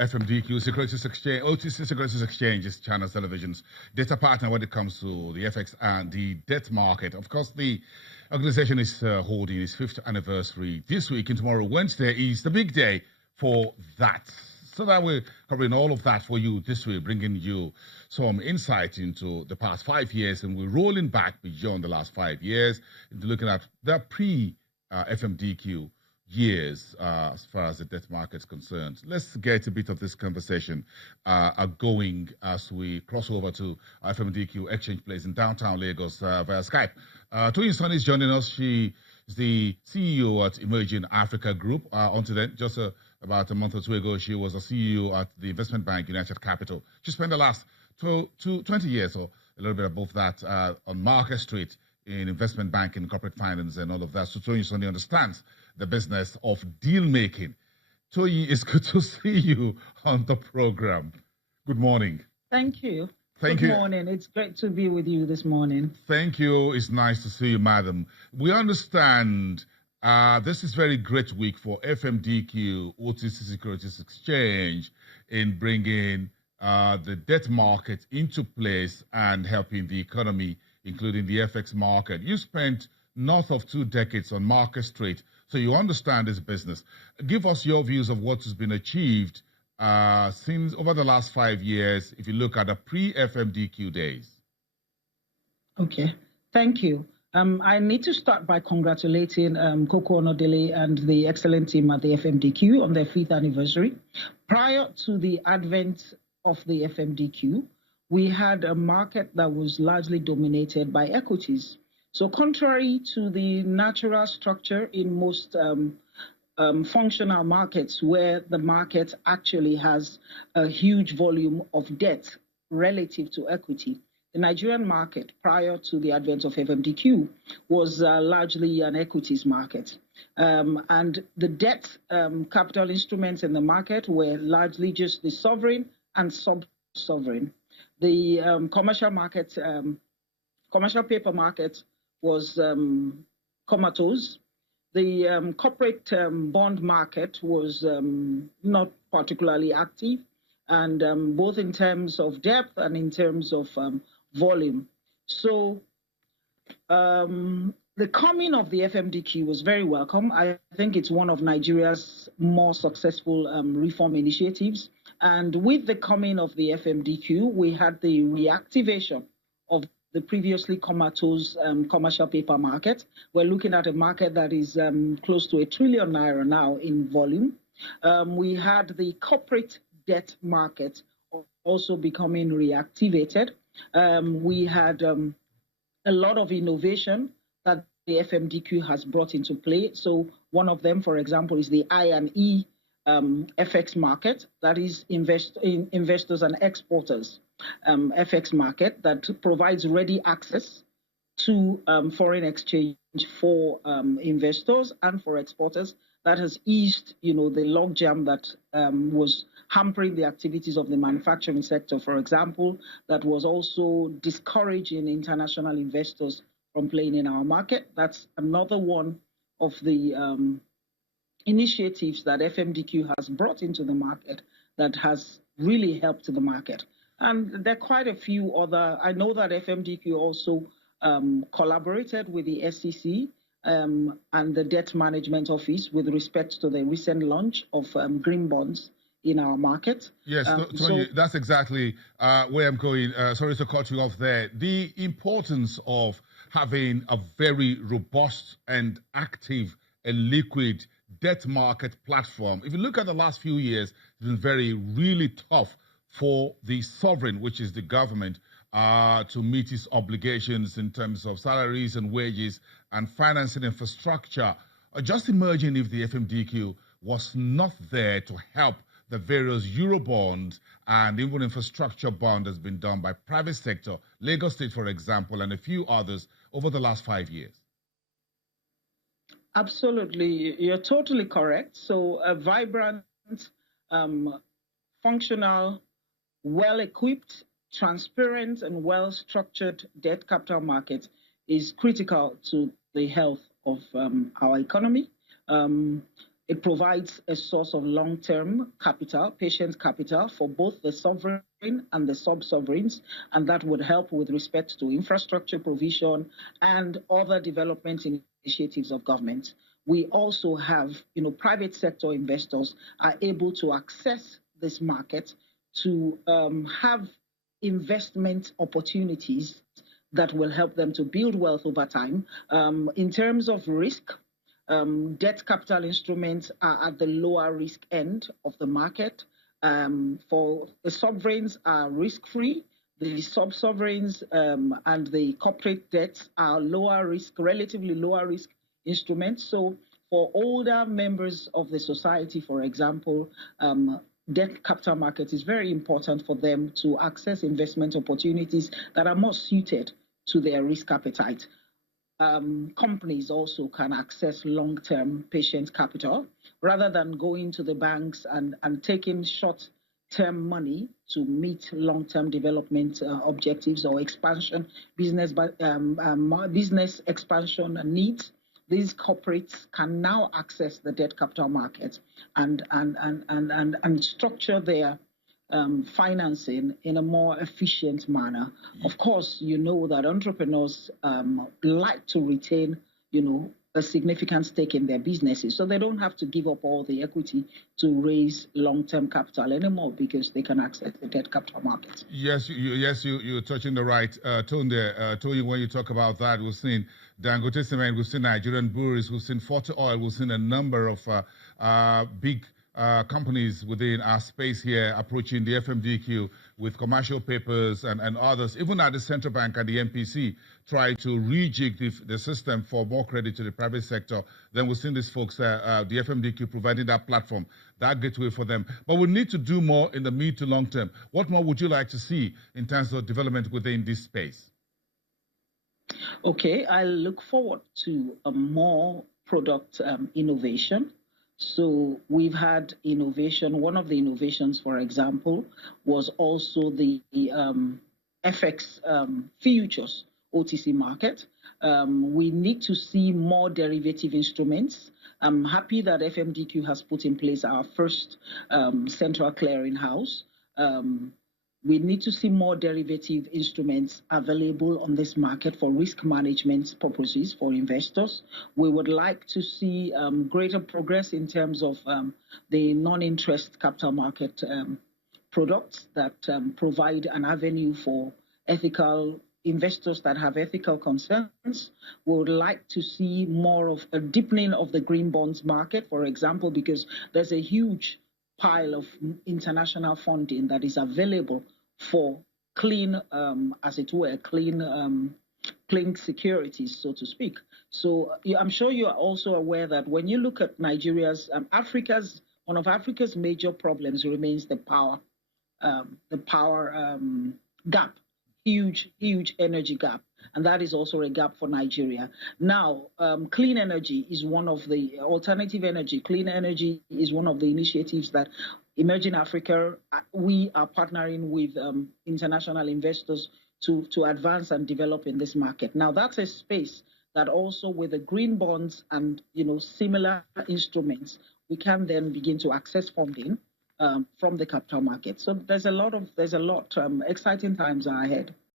FMDQ, Securities Exchange, OTC Securities Exchanges, Channel Television's data partner when it comes to the FX and the debt market. Of course, the organization is holding its 5th anniversary this week, and tomorrow, Wednesday, is the big day for that. So that we're covering all of that for you this week, bringing you some insight into the past 5 years, and we're rolling back beyond the last 5 years into looking at the pre-FMDQ years as far as the debt market is concerned. Let's get a bit of this conversation going as we cross over to FMDQ Exchange Place in downtown Lagos via Skype. Toyin Sanni is joining us. She is the CEO at Emerging Africa Group. Until then, just about a month or two ago, she was a CEO at the investment bank United Capital. She spent the last 20 years or a little bit above that on Market Street in investment banking, corporate finance, and all of that. So Toyin Sanni understands the business of deal making. Toyin, it's good to see you on the program. Good morning. Thank you. Good morning. It's great to be with you this morning. Thank you. It's nice to see you, madam. We understand this is very great week for FMDQ, OTC Securities Exchange, in bringing the debt market into place and helping the economy, including the FX market. You spent north of 2 decades on Market Street, so you understand this business. Give us your views of what has been achieved since over the last 5 years, if you look at the pre-FMDQ days. Okay, thank you. I need to start by congratulating Coco Onodele and the excellent team at the FMDQ on their 5th anniversary. Prior to the advent of the FMDQ, we had a market that was largely dominated by equities. So contrary to the natural structure in most functional markets, where the market actually has a huge volume of debt relative to equity, the Nigerian market prior to the advent of FMDQ was largely an equities market. And the debt capital instruments in the market were largely just the sovereign and sub-sovereign. The commercial market, commercial paper market was comatose. The corporate bond market was not particularly active, and both in terms of depth and in terms of volume. So the coming of the FMDQ was very welcome. I think it's one of Nigeria's more successful reform initiatives. And with the coming of the FMDQ, we had the reactivation of the previously comatose commercial paper market. We're looking at a market that is close to ₦1 trillion now in volume. We had the corporate debt market also becoming reactivated. We had a lot of innovation that the FMDQ has brought into play. So one of them, for example, is the I&E FX market, that is investors and exporters FX market that provides ready access to foreign exchange for investors and for exporters. That has eased, the logjam that was hampering the activities of the manufacturing sector, for example, that was also discouraging international investors from playing in our market. That's another one of the initiatives that FMDQ has brought into the market that has really helped the market. And there are quite a few other. I know that FMDQ also collaborated with the SEC and the Debt Management Office with respect to the recent launch of green bonds in our market. Yes, Tony, that's exactly where I'm going. Sorry to cut you off there. The importance of having a very robust and active and liquid debt market platform. If you look at the last few years, it's been really tough for the sovereign, which is the government, to meet its obligations in terms of salaries and wages and financing infrastructure. Just imagine if the FMDQ was not there to help the various Eurobonds and even infrastructure bond has been done by private sector, Lagos State, for example, and a few others over the last 5 years. Absolutely. You're totally correct. So a vibrant, functional, well-equipped, transparent, and well-structured debt capital market is critical to the health of our economy. It provides a source of long-term capital, patient capital for both the sovereign and the sub-sovereigns, and that would help with respect to infrastructure provision and other development initiatives of government. We also have, private sector investors are able to access this market to have investment opportunities that will help them to build wealth over time. In terms of risk, debt capital instruments are at the lower risk end of the market. For the sovereigns are risk-free. The sub-sovereigns and the corporate debts are lower risk, relatively lower risk instruments. So for older members of the society, for example, debt capital market is very important for them to access investment opportunities that are more suited to their risk appetite. Companies also can access long-term patient capital rather than going to the banks and taking short-term money to meet long-term development objectives or expansion, business expansion needs. These corporates can now access the debt capital market and structure their financing in a more efficient manner. Of course, you know that entrepreneurs like to retain, a significant stake in their businesses, so they don't have to give up all the equity to raise long-term capital anymore because they can access the debt capital market. Yes, you're touching the right tone there. Toyin, when you talk about that, we've seen Dangote Cement, we've seen Nigerian breweries, we've seen Forte Oil, we've seen a number of big companies within our space here approaching the FMDQ with commercial papers and others, even at the central bank and the MPC, try to rejig the system for more credit to the private sector. Then we've seen these folks, the FMDQ, providing that platform, that gateway for them. But we need to do more in the mid to long term. What more would you like to see in terms of development within this space? Okay, I look forward to a more product innovation. So we've had innovation. One of the innovations, for example, was also the FX futures OTC market. We need to see more derivative instruments. I'm happy that FMDQ has put in place our first central clearinghouse. We need to see more derivative instruments available on this market for risk management purposes for investors. We would like to see greater progress in terms of the non-interest capital market products that provide an avenue for ethical investors that have ethical concerns. We would like to see more of a deepening of the green bonds market, for example, because there's a huge pile of international funding that is available for clean, as it were, clean securities, so to speak. So I'm sure you are also aware that when you look at Nigeria's, one of Africa's major problems remains the power gap, huge energy gap. And that is also a gap for Nigeria. Now, clean energy is one of the alternative energy. Clean energy is one of the initiatives that Emerging Africa, we are partnering with international investors to advance and develop in this market. Now, that's a space that also with the green bonds and similar instruments, we can then begin to access funding from the capital market. So there's a lot exciting times are ahead.